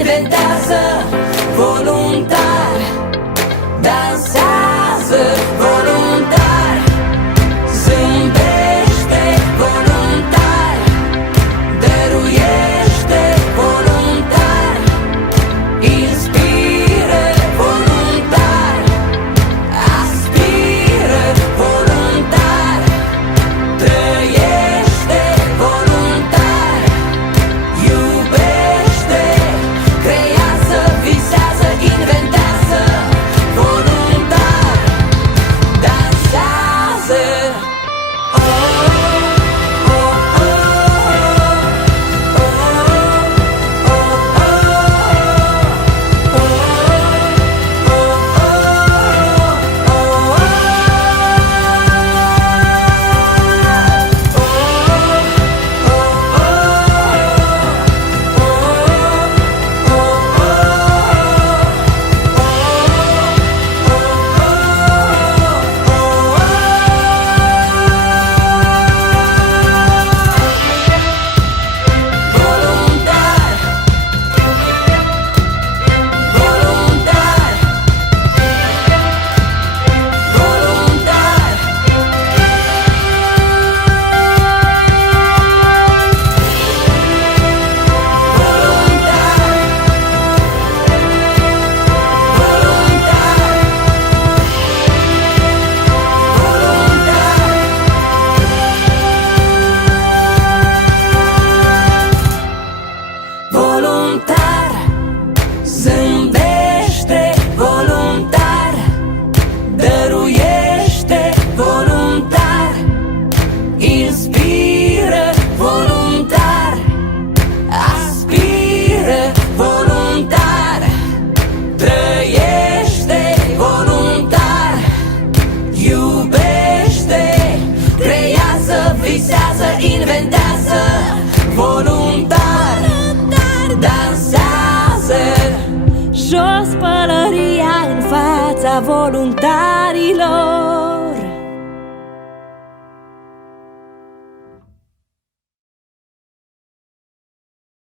inventează voluntar, dansează voluntar, zâmbește voluntar, dăruiește voluntar, inspiră voluntar, aspiră voluntar, trăiește voluntar, iubește, creează, visează, inventează voluntar, dansează. Voluntar, zâmbește voluntar, dăruiește voluntar, inspiră voluntar, aspiră voluntar, trăiește voluntar, iubește, creează, visează, inventează voluntar, dansează. Jos pălăria în fața voluntar.